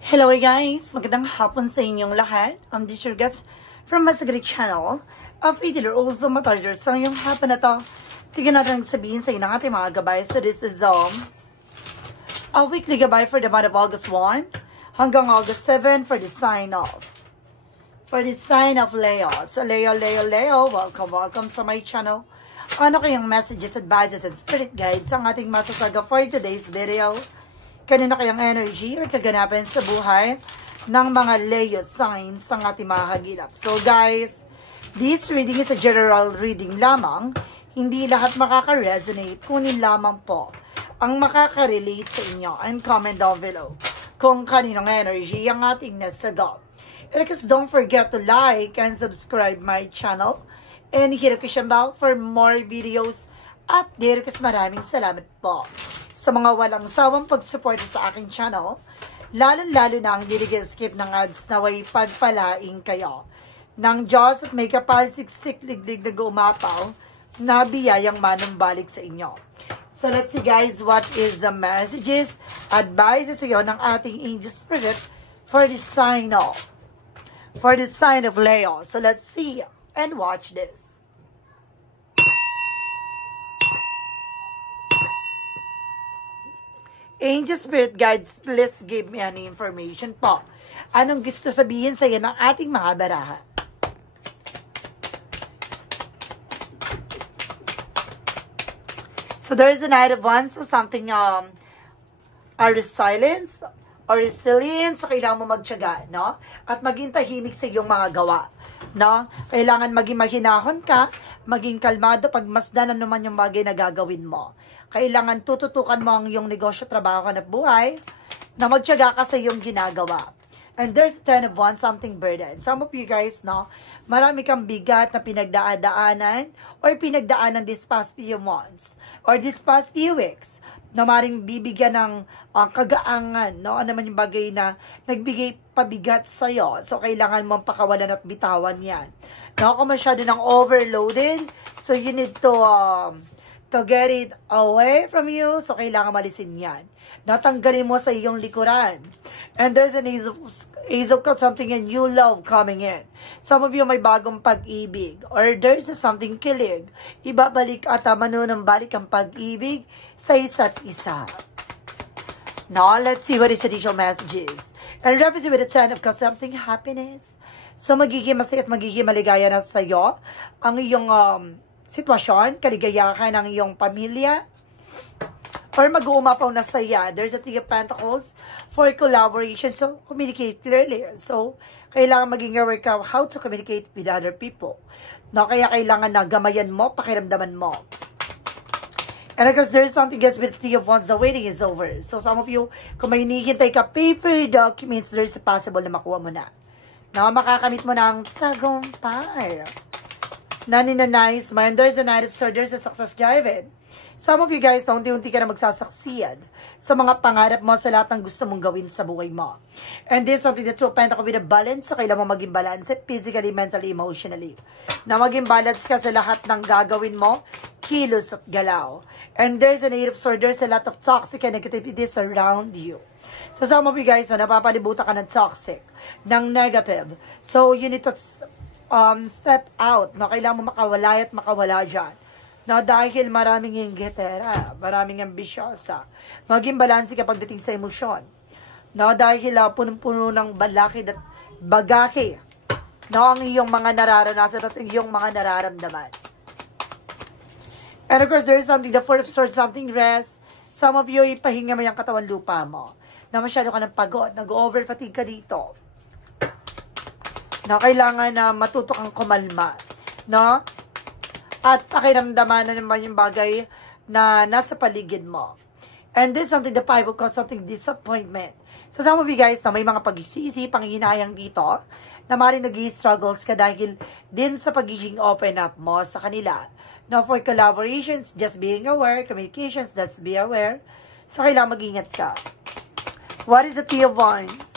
Hello guys! Magandang hapon sa inyong lahat. I'm this your guest from Masagari Channel of Italy also Matarger. So yung hapon na to, tignan natin sabihin sa inyo ng ating mga gabay. So this is a weekly gabay for the month of August 1 hanggang August 7 for the sign of Leo. So Leo, welcome sa my channel. Ano kayong messages, advices, and spirit guides ang ating masasaga for today's video? Kanina kayang energy or kaganapan sa buhay ng mga Leo signs ang ating mga hagilap. So guys, this reading is a general reading lamang. Hindi lahat makaka-resonate, kunin lamang po ang makaka-relate sa inyo. And comment down below kung kaninong energy ang ating nasagap. And because don't forget to like and subscribe my channel. And hit the notification bell for more videos update. Kasi maraming salamat po sa mga walang sawang pagsuporta sa aking channel, lalo na ang skip ng ads na way pagpalaing kayo ng Diyos at may kapalsiksik liglig na gumapaw na biyayang manumbalik sa inyo. So let's see guys, what is the messages, advices sa iyo ng ating angel spirit for the sign of Leo. So let's see and watch this. Angel Spirit Guides, please give me any information po. Anong gusto sabihin sa iyo ng ating mga baraha? So there is a Knight of Wands, so something a resilience or resilience, so kailangan mo magtiyaga, no? At maging tahimik sa iyong mga gawa, no? Kailangan maging mahinahon ka, maging kalmado pag masdan ano man yung bagay na gagawin mo. Kailangan tututukan mo ang iyong negosyo, trabaho, hanap buhay, na magtiyaga ka sa iyong ginagawa. And there's 10 of Wands, something burden. Some of you guys, no, marami kang bigat na pinagdaanan or pinagdaanan this past few months or this past few weeks na maring bibigyan ng kagaangan, no? Ano man yung bagay na nagbigay pabigat sa'yo. So, kailangan mong pakawalan at bitawan yan. No, kung masyado ng overloaded, so you need to get it away from you. So, kailangan malisin yan. Natanggalin mo sa iyong likuran. And there's an Ace of Cups, something a new love coming in. Some of you may bagong pag-ibig. Or there's something kilig. Ibabalik at manunumbalik ang pag-ibig sa isa't isa. Now, let's see what is additional messages. And represent with the 10 of Cups, something happiness. So, magiging masaya at magiging maligaya na sa iyo ang iyong sitwasyon, kaligayahan ng iyong pamilya, or mag-uumapaw na saya. There's a Three of Pentacles for collaboration. So, communicate clearly. So, kailangan maging aware ka how to communicate with other people. No, kaya kailangan na gamayan mo, pakiramdaman mo. And because there's something else with the Three of Wands, the waiting is over. So, some of you, kung may hinihintay ka paper documents, there's a possible na makuha mo na. No, makakamit mo ng tagumpay. Naninanize mind. There's a Knight of Swords, there's a success driven. Some of you guys, unti-unti ka na magsasucceed sa mga pangarap mo, sa lahat ng gusto mong gawin sa buhay mo. And this is something that will penta with a balance. So, kailangan mo maging balance physically, mentally, emotionally. Na maging balance ka sa lahat ng gagawin mo, kilos at galaw. And there's an Eight of Swords, there's a lot of toxic and negativities around you. So, some of you guys, napapalibutan ka ng toxic, ng negative. So, you need to step out. No, kailangan mo makawala at makawala dyan. No, dahil maraming inggitera, maraming ambisyosa. Maging balanse ka pagdating sa emosyon. No, dahil punong-puno ng balakid at bagaki. No, ang iyong mga nararanasan at iyong mga nararamdaman. And of course, there is something, the Four of Swords, something rest. Some of you, ipahinga mo yung katawan lupa mo. Na masyado ka ng pagod, nag-over fatigue ka dito. No, kailangan na matuto kang kumalma. No? At pakiramdaman na naman yung bagay na nasa paligid mo. And this is something, the Five of Cups, something disappointment. So some of you guys na may mga pagsisisi, panghihinayang dito, na maaaring nag-i-struggles ka dahil din sa pagiging open up mo sa kanila. Now for collaborations, just being aware, communications, let's be aware. So kailangan mag-ingat ka. What is the Three of Wands?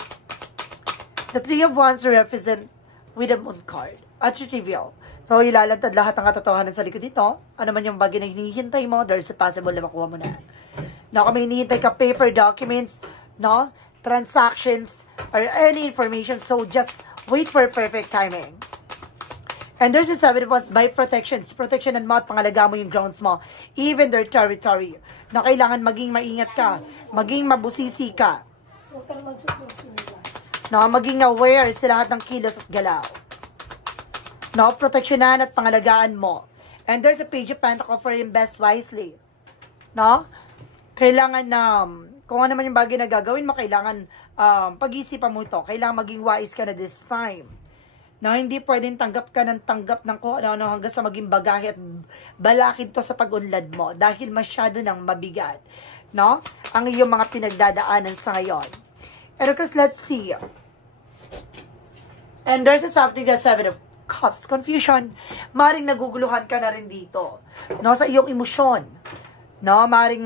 The Three of Wands represent with a moon card. At trivial. So, ilalantad lahat ng katotohanan sa likod dito. Ano man yung bagay na hinihintay mo, there's a possible na makuha mo na. No, kung may hinihintay ka paper documents, no, transactions, or any information. So, just wait for perfect timing. And there's a 7 was by protections. Protectionan mo at pangalaga mo yung grounds mo. Even their territory. Na kailangan maging maingat ka. Maging mabusisi ka. No, maging aware sa lahat ng kilos at galaw. No, proteksyonan at pangalagaan mo. And there's a page of Pentacles for invest wisely. No? Kailangan na, kung ano man yung bagay na gagawin mo, kailangan pag-isipan mo ito. Kailangan maging wise ka na this time. Na hindi pwedeng tanggap ng kung ano hanggang sa maging bagahe at balakid to sa pag-unlad mo dahil masyado nang mabigat, no? Ang iyong mga pinagdadaanan sa ngayon. And of course, let's see. And there's a something that 7 of Cups, confusion. Maring naguguluhan ka na rin dito, no? Sa iyong emosyon, no? Maring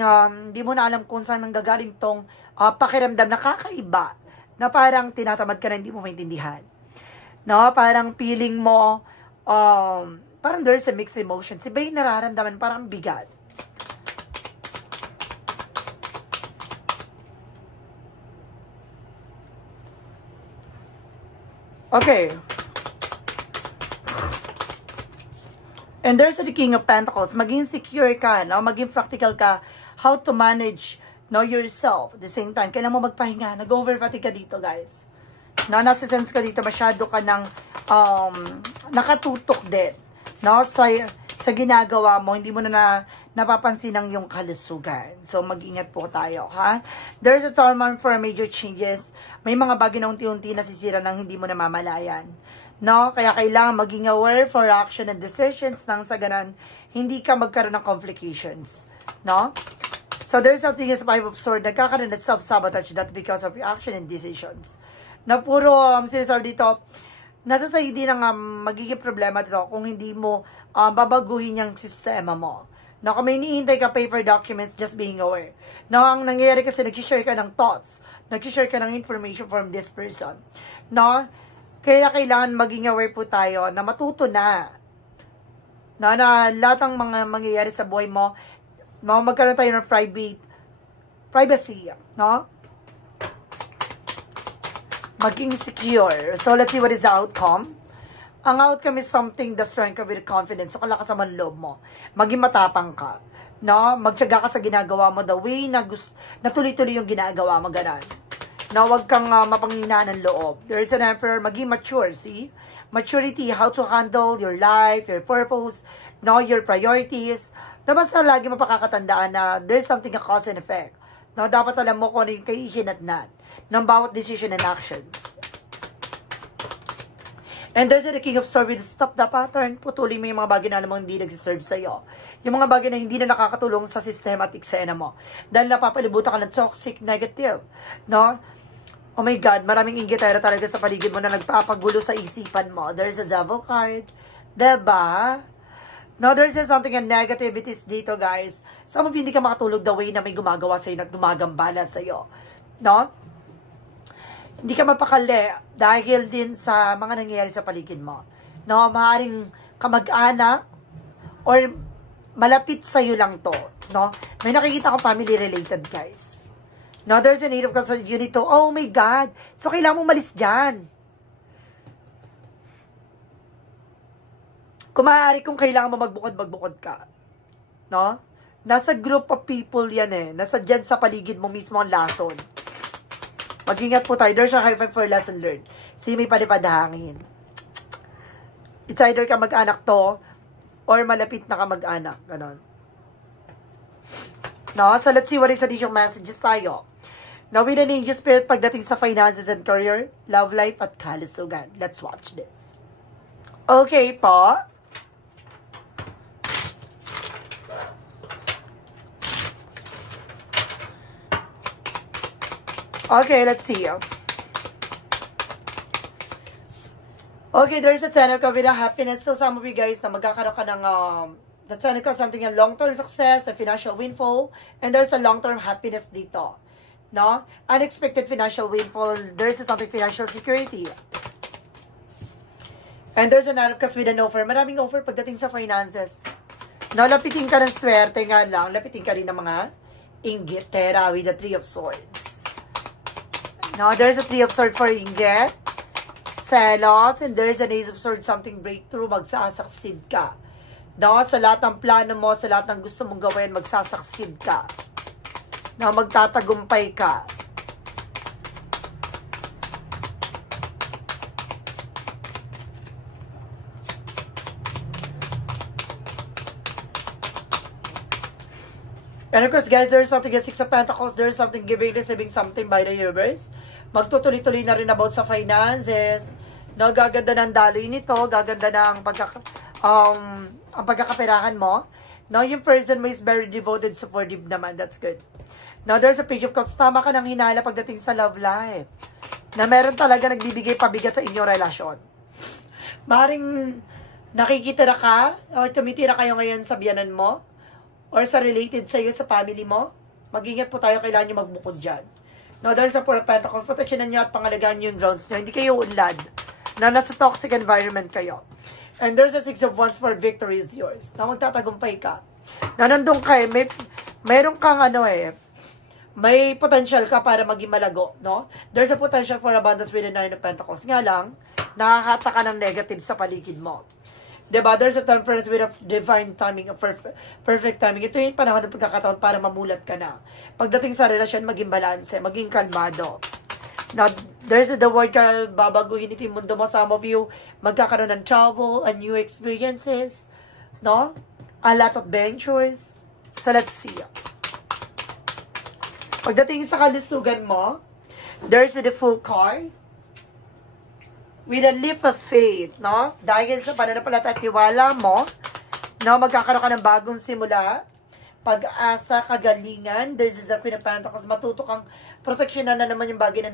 hindi mo na alam kung saan nanggagaling tong pakiramdam na kakaiba, na parang tinatamad ka na hindi mo maintindihan. No, parang feeling mo, parang there's a mixed emotion. Si Bay nararamdaman parang bigat. Okay. And there's the King of Pentacles. Maging secure ka, no? Maging practical ka. How to manage, no, yourself at the same time. Kailangan mo magpahinga. Nag-overfatigue ka dito, guys. No, nasa-sense ka dito, masyado ka ng nakatutok din, no, sa ginagawa mo, hindi mo na napapansin ang yung kalusugan. So, mag-ingat po tayo, ha? There's a time for major changes. May mga bagay na unti-unti nasisira nang hindi mo namamalayan, no? Kaya kailangan maging aware for action and decisions nang sa ganan, hindi ka magkaroon ng complications, no? So, there's something is 5 of Swords, nagkakaroon ng self-sabotage that because of your action and decisions. Na puro sinasabi dito, nasa sa'yo din ang magiging problema dito kung hindi mo babaguhin yung sistema mo. Na kung may iniintay ka paper documents, just being aware. Na ang nangyayari kasi, nag-share ka ng thoughts, nag-share ka ng information from this person. No? Kaya kailangan maging aware po tayo na matuto na lahat ng mga mangyayari sa buhay mo, magkaroon tayo ng privacy, no? Maging secure. So, let's see what is the outcome. Ang outcome is something that strength with confidence. So, kalakas naman loob mo. Maging matapang ka. No? Magtiyaga ka sa ginagawa mo the way na tuloy-tuloy yung ginagawa mo. Ganon. No? Huwag kang mapanghinaan ng loob. There is an emperor. Maging mature. See? Maturity. How to handle your life, your purpose, no? Your priorities. No? Basta lagi mapakakatandaan na there's something a cause and effect. No? Dapat alam mo kung ano yung kaihinatnan ng bawat decision and actions. And there's the King of Swords with stop the pattern. Putulin mo yung mga bagay na alam mo hindi nagsiserve sa'yo. Yung mga bagay na hindi na nakakatulong sa system at eksena mo. Dahil napapalibutan ka ng toxic, negative. No? Oh my God, maraming inggitera talaga sa paligid mo na nagpapagulo sa isipan mo. There's a devil card. Diba? No, there's something and negativities dito, guys. Some of you hindi ka makatulog the way na may gumagawa sa'yo, na gumagambala sa'yo. No? Hindi ka mapakali dahil din sa mga nangyayari sa paligid mo. No, maaaring kamag-anak or malapit sa'yo lang to. No? May nakikita ko family related, guys. No, there's a need of you need to, oh my God, so kailangan mong malis dyan. Kung maaari kung kailangan mo magbukod ka. No? Nasa group of people yan eh. Nasa dyan sa paligid mo mismo ang lason. Mag-ingat po tayo. There's a high five for lesson learned. See, may palipadahangin. It's either ka mag-anak to or malapit na ka mag-anak. Ganon. No? So, let's see what is additional messages tayo. Now, with an angel spirit pagdating sa finances and career, love life, at kalusugan. Let's watch this. Okay po. Okay, let's see. Okay, there's a Ten of Cups with a happiness. So, some of you guys na magkakaroon ka ng the Ten of Cups, something a long-term success, a financial windfall, and there's a long-term happiness dito. No? Unexpected financial windfall, there's something financial security. And there's a Nine of Cups with an offer. Maraming offer pagdating sa finances. No, lapitin ka ng swerte nga lang. Lapitin ka rin ng mga inggitera with the Three of Swords. No, there's a Three of Swords for inggit, selos, and there's an Ace of Swords, something breakthrough, magsasaksid ka. No, sa lahat ng plano mo, sa lahat ng gusto mong gawin, magsasaksid ka. No, magtatagumpay ka. And of course, guys, there's something, a Six of Pentacles, there's something giving, receiving something by the universe. Magtutuloy-tuloy na rin about sa finances. No, gaganda ng daloy nito, gaganda ng ang pagkakaperahan mo. No, yung person mo is very devoted, supportive naman. That's good. Now, there's a Page of Cups. Tama ka ng hinala pagdating sa love life. Na meron talaga nagbibigay pabigat sa inyong relasyon. Maring nakikitira ka or tumitira kayo ngayon sa biyanan mo or sa related sa iyo, sa family mo. Mag-ingat po tayo, kailangan nyo magbukod dyan. Now, there's a Four of Pentacles. Proteksyonan nyo at pangalagaan yung grounds nyo. Hindi kayo unlad na nasa toxic environment kayo. And there's a Six of Wands for victory is yours. Na magtatagumpay ka. Na nandun ka mayroon kang may potential ka para maging malago, no? There's a potential for abundance with the Nine of Pentacles. Nga lang, nakakata ka ng negative sa paligid mo. Diba? There's a Temperance with a divine timing, a perfect timing. Ito yung panahon ng pagkakataon para mamulat ka na. Pagdating sa relasyon, maging balanse, maging kalmado. Now, there's the word ka, babaguhin ito yung mundo mo. Some of you, magkakaroon ng travel, and new experiences, no? A lot of ventures. So, let's see. Pagdating sa kalusugan mo, there's the Fool card. With a leap of faith, no? Dahil sa pananampalataya at tiwala mo, no? Magkakaroon ka ng bagong simula, pag-asa, kagalingan. This is the Queen of Pentacles. Matuto kang proteksyonan na naman yung bagay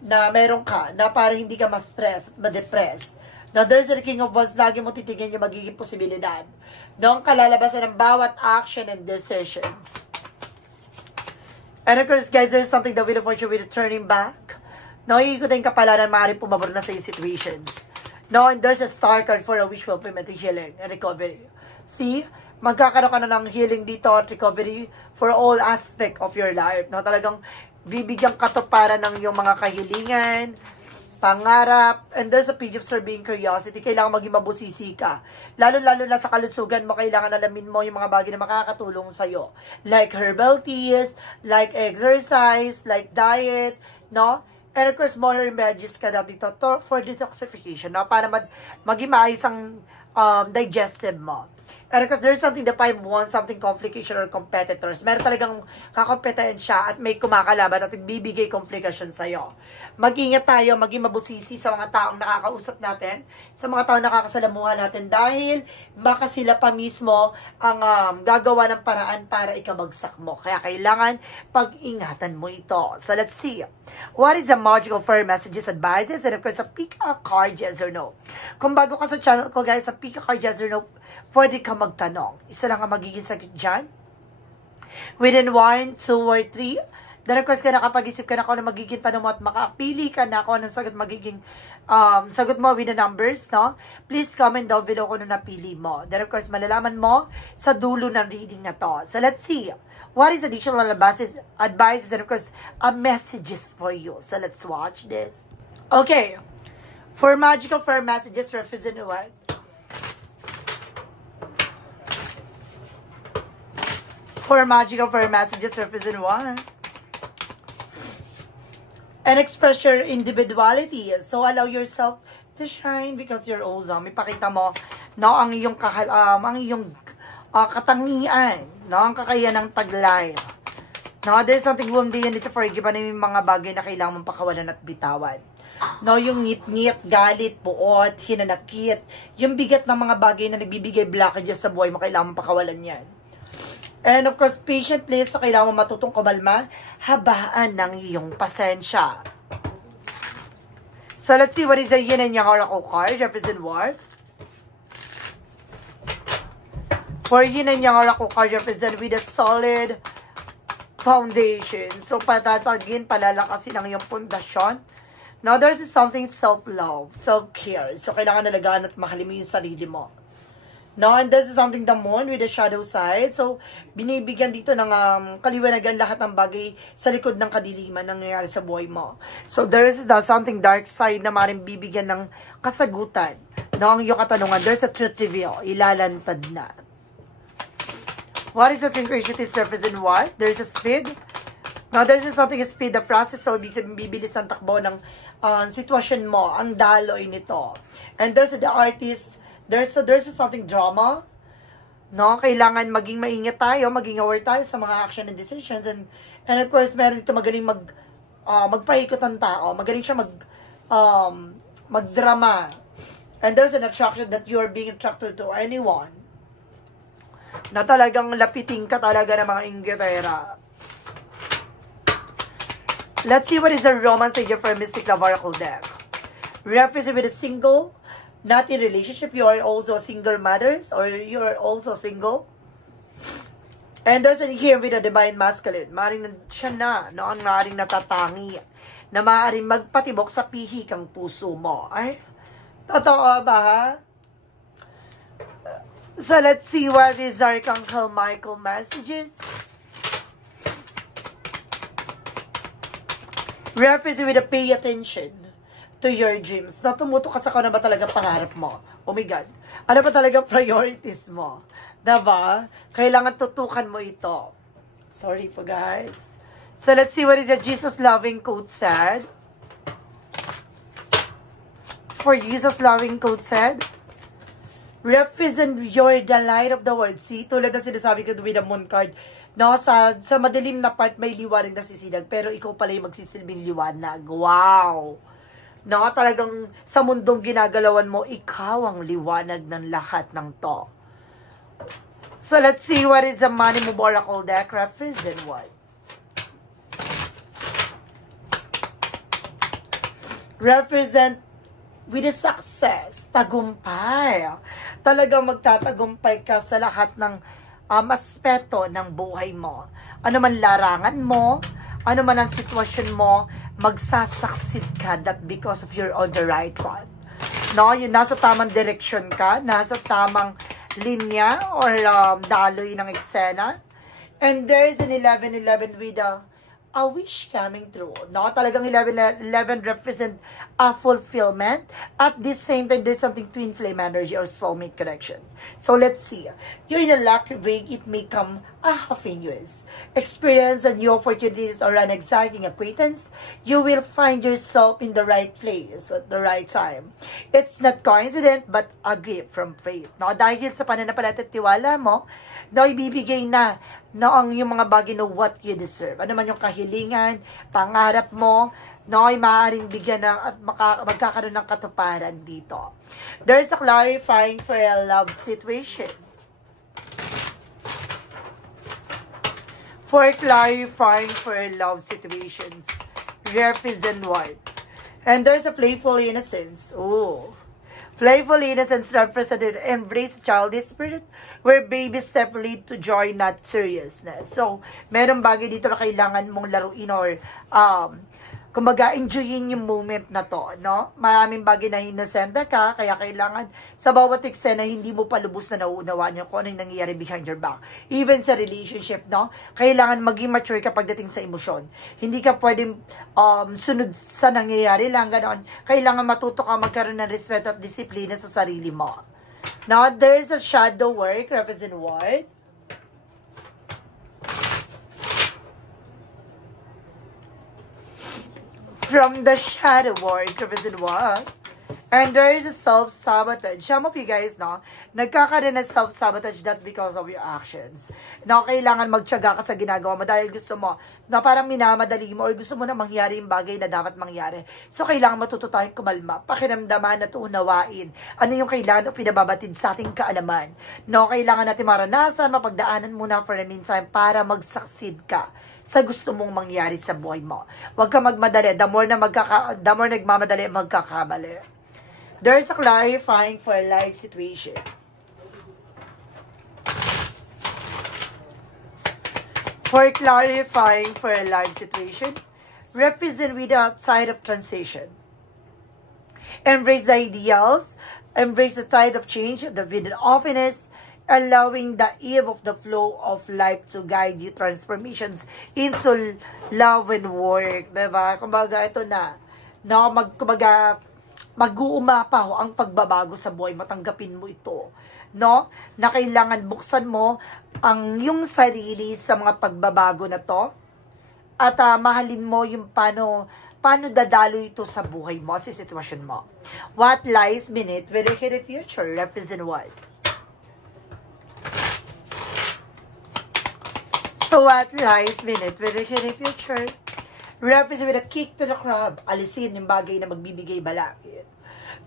na meron ka, na para hindi ka ma-stress at ma-depress. Now, there's the King of Wands. Lagi mo titignan yung magiging posibilidad. Noong kalalabasan ng bawat action and decisions. And of course, guys, there's something that will avoid you with turning back. No, iikutin ka pala na maaaring pumabor na sa situations. No, and there's a star card for a wish fulfillment, healing, and recovery. See? Magkakaroon ka na ng healing dito at recovery for all aspect of your life. No, talagang bibigyan katuparan ng iyong mga kahilingan, pangarap, and there's a Page of Swords being curiosity. Kailangan maging mabusisi ka. Lalo-lalo na sa kalusugan mo, kailangan alamin mo yung mga bagay na makakatulong sa'yo. Like herbal teas, like exercise, like diet, no? And of course, more emerges ka na dito for detoxification, no? Para maging maayos ang digestive mo. And of course, there's something that I want, something complication or competitors. Meron talagang kakompetensya at may kumakalaban at bibigay complication sa'yo. Mag-ingat tayo, maging mabusisi sa mga taong nakakausap natin, sa mga taong nakakasalamuhan natin dahil baka sila pa mismo ang gagawa ng paraan para ikabagsak mo. Kaya kailangan pag-ingatan mo ito. So let's see. What is the magical fire messages, advices, and of course, pick a card, yes or no. Kung bago ka sa channel ko, guys, sa pick a card, yes or no, pwede ka magtanong. Isa lang ang magiging sagot dyan. Within 1, 2, or 3. Then of course, nakapag-isip ka na kung ano magiging tanong mo at makapili ka na kung anong sagot magiging sagot mo with the numbers, no? Please comment down below kung ano napili mo. Then of course, malalaman mo sa dulo ng reading na to. So let's see. What is additional advices, and of course, messages for you. So let's watch this. Okay. For magical fire messages, represent what? For magical fire messages, represent what? And express your individuality. So allow yourself to shine because you're awesome. Ipakita mo, no, ang iyong katangian, no, ang kakayahan ng taglay. No, there's something hindi yan dito for given yung mga bagay na kailangan mong pakawalan at bitawan. No, yung ngit-ngit, galit, buot, hinanakit, yung bigat ng mga bagay na nagbibigay blockages sa buhay mo, kailangan mong pakawalan yan. And of course, patient please, so kailangan mo matutong kumalma, habaan ng iyong pasensya. So let's see what is the yin and yang oracle card, represent what? For yin and yang oracle card, represent with a solid foundation. So patatagin, palalakasin ang iyong pundasyon. Now there's something self-love, self-care. So kailangan nalagaan at mahalin mo yung sarili mo. No, and this is something the moon with the shadow side. So, binibigyan dito ng kaliwanagan lahat ng bagay sa likod ng kadiliman nangyayari sa buhay mo. So, there is something dark side na maaaring bibigyan ng kasagutan. No, ang iyong katanungan, there's a truth reveal. Ilalantad na. What is the synchronicities represent what? There's a speed. Now, there's something speed, the process. So, ibig sabihin, bibilis ang takbo ng sitwasyon mo, ang daloy nito. And there's the artist. There's something drama, no? Kailangan maging maingat tayo, maging aware tayo sa mga action and decisions, and of course, meron dito magaling magpaikot ng tao, magaling siya magdrama, and there's an attraction that you are being attracted to anyone, na talagang lapiting ka talaga ng mga inggitera. Let's see what is the romance agent for a Mystic Love Oracle deck. Reference with a single, not in relationship, you are also single mothers, or you are also single. And there's an here with a divine masculine. Maaring siya no, ang maaring natatangi, na maaring magpatibok sa pihikang puso mo. Ay, totoo ba, ha? So, let's see what is Archangel Michael messages. Reference with a pay attention to your dreams. Na tumutok ka sa kung ano ba talaga pangarap mo. Oh my God. Ano ba talaga priorities mo? Diba? Kailangan tutukan mo ito. Sorry po, guys. So, let's see what is the Jesus loving quote said. For Jesus loving quote said, represent your the light of the world. See, tulad ng sinasabi ko with the moon card, no, sa madilim na part may liwanag na sisinag, pero ikaw pala yung magsisilbing liwanag. Wow! No, talagang sa mundong ginagalawan mo, ikaw ang liwanag ng lahat ng to. So, let's see what is the Money Move Oracle deck. Represent what? Represent with a success. Tagumpay. Talagang magtatagumpay ka sa lahat ng aspeto ng buhay mo. Ano man larangan mo, ano man ang sitwasyon mo, magsasaksid ka that because of you're on the right track. No, yun, nasa tamang direction ka, nasa tamang linya or daloy ng eksena. And there's an 11-11 with a wish coming true. No, talagang 11-11 represent a fulfillment. At the same time, there's something twin flame energy or soulmate connection. So let's see. You're in a lucky break. It may come a happy news. Experience and new opportunities or an exciting acquaintance. You will find yourself in the right place at the right time. It's not coincident, but a gift from fate. No, dahil sa pananampalataya at tiwala mo, no, ibibigay na ang yung mga bagay na what you deserve. Ano man yung kahilingan, pangarap mo, no, ay maaaring bigyan ng at magkakaroon ng katuparan dito. There's a clarifying for a love situation. For clarifying for love situations, represent what? And there's a playful innocence. Oh, playful innocence represented embrace childish spirit, where baby step lead to joy, not seriousness. So, merong bagay dito na kailangan mong laruin or kumbaga, enjoyin yung moment na to, no? Maraming bagay na inosenta ka, kaya kailangan sa bawat eksena, hindi mo palubos na nauunawaan yung kung ano yung nangyayari behind your back. Even sa relationship, no? Kailangan maging mature ka pagdating sa emosyon. Hindi ka pwedeng sunod sa nangyayari lang, ganoon. Kailangan matuto ka magkaroon ng respeto at disiplina sa sarili mo. Now, there is a shadow work, represent what? From the shadow work, represent what? And there is a self-sabotage. Some of you guys, no, nagkakaroon ng self-sabotage that because of your actions. No, kailangan magtiyaga ka sa ginagawa mo dahil gusto mo na parang minamadali mo or gusto mo na mangyari yung bagay na dapat mangyari. So, kailangan matuto tayong kumalma, pakiramdaman at unawain ano yung kailangan o pinababatid sa ating kaalaman. No, kailangan natin maranasan, mapagdaanan muna for a meantime para mag-succeed ka sa gusto mong mangyari sa buhay mo. Huwag ka magmadali. The more nagmamadali, magkakamali. There's a clarifying for a life situation. For clarifying for a life situation, represent with the outside of transition. Embrace the ideals Embrace the tide of change, the vivid openness, allowing the ebb of the flow of life to guide you transformations into love and work. Diba? Kumbaga, ito na. No, mag-uumapaw ang pagbabago sa buhay. Matanggapin mo ito. No? Na kailangan buksan mo ang yung sarili sa mga pagbabago na to. At mahalin mo yung paano dadalo ito sa buhay mo, sa sitwasyon mo. What lies beneath with the hidden future? Represent what? So what lies beneath with the hidden future? Represent with a kick to the crab. Alisin yung bagay na magbibigay balakid.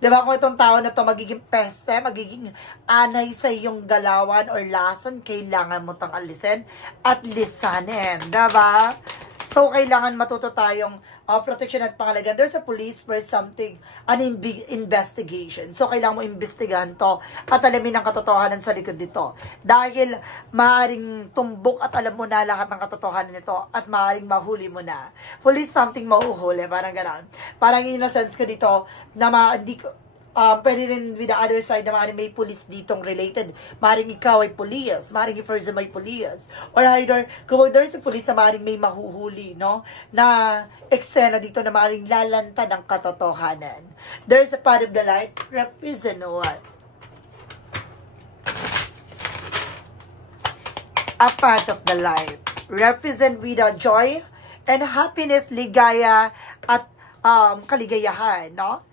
Diba kung itong tao na to magiging peste, magiging anay sa iyong galawan or lason, kailangan mo tang alisin at lisanin. Diba? So, kailangan matuto tayong protection at pangalagaan. There's a police for something, an investigation. So, kailangan mo imbestigahan to at alamin ang katotohanan sa likod nito. Dahil maaaring tumbok at alam mo na lahat ng katotohanan nito at maaaring mahuli mo na. Police something mahuhuli, parang gano'n. Parang innocence ka dito na hindi ko, pwede rin with the other side na maaaring may police ditong related. Maaaring ikaw ay police, maaaring i-first may police. Or either, kung there's a police na maaaring may mahuhuli, no? Na eksena dito na maaaring lalantad ang katotohanan. There's a part of the light, represent what? A part of the light. Represent with a joy and happiness, ligaya at kaligayahan, no?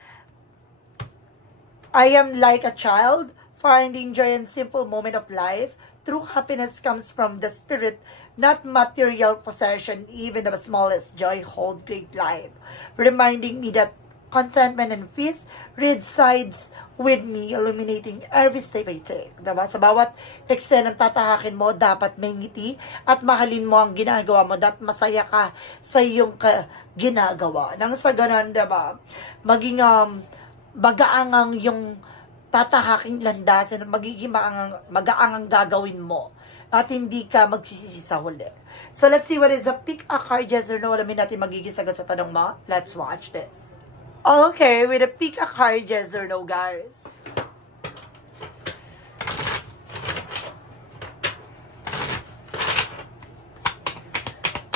I am like a child, finding joy in simple moment of life. True happiness comes from the spirit, not material possession. Even the smallest joy holds great life, reminding me that contentment and peace resides with me, illuminating every step I take. Diba? Sa bawat eksena tatahakin mo, dapat may ngiti at mahalin mo ang ginagawa mo. Dapat masaya ka sa iyong ginagawa. Nang sa ganun, diba? Maging magaangang yung tatahaking landasin at magiging magaangang gagawin mo at hindi ka magsisisi sa huli. So, let's see what is a pick a card, yes or no. Alamin natin magiging sagot sa tanong mo. Let's watch this. Okay, with a pick a card, yes or no, guys.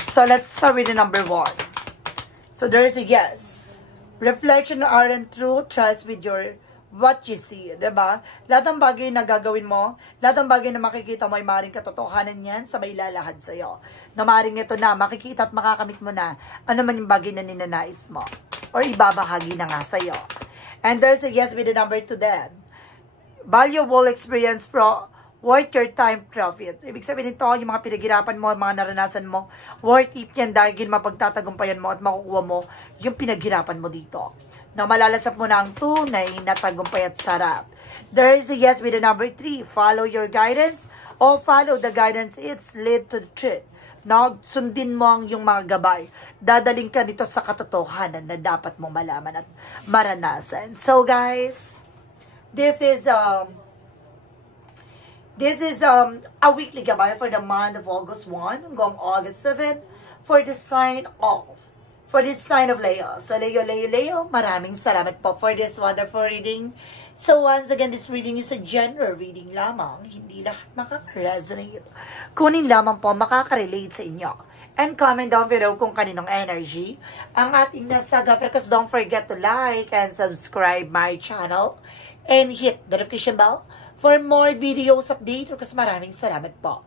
So, let's start with the number 1. So, there is a yes. Reflection aren't true, trust with your what you see, diba? Lahat ng bagay na gagawin mo, lahat ng bagay na makikita mo ay maaaring katotohanan yan sa may lalahad sa'yo. Na maaaring ito na, makikita at makakamit mo na ano man yung bagay na ninanais mo. Or ibabahagi na nga sa'yo. And there's a yes with the number 2 then. Valuable experience from worth your time profit. Ibig sabihin nito, yung mga pinaghirapan mo, mga naranasan mo, worth it yan dahil mapagtatagumpayan mo at makukuha mo yung pinaghirapan mo dito. Na malalasap mo na ang tunay na tagumpay at sarap. There is a yes with the number 3. Follow your guidance or follow the guidance. It's lead to the truth. No, sundin mo ang yung mga gabay. Dadaling ka dito sa katotohanan na dapat mong malaman at maranasan. So guys, this is a weekly gabay for the month of August 1 hanggang August 7 for the sign of Leo. So Leo, maraming salamat po for this wonderful reading. So once again, this reading is a general reading lamang. Hindi lahat makaka-resonate. Kunin lamang po makaka-relate sa inyo. And comment down below kung kaninong energy ang ating nasaga. Because don't forget to like and subscribe my channel and hit the notification bell for more videos update. Kasi maraming salamat po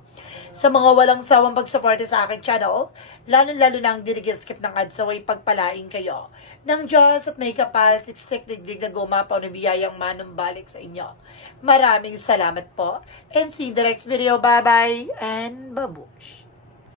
sa mga walang sawang pagsuporte sa aking channel, lalo-lalo na ang skip ng ads, away pagpalain kayo ng Diyos at may kapal, siksik, digdig na gumapaw na biyayang manumbalik sa inyo. Maraming salamat po and see you in the next video. Bye-bye and babush!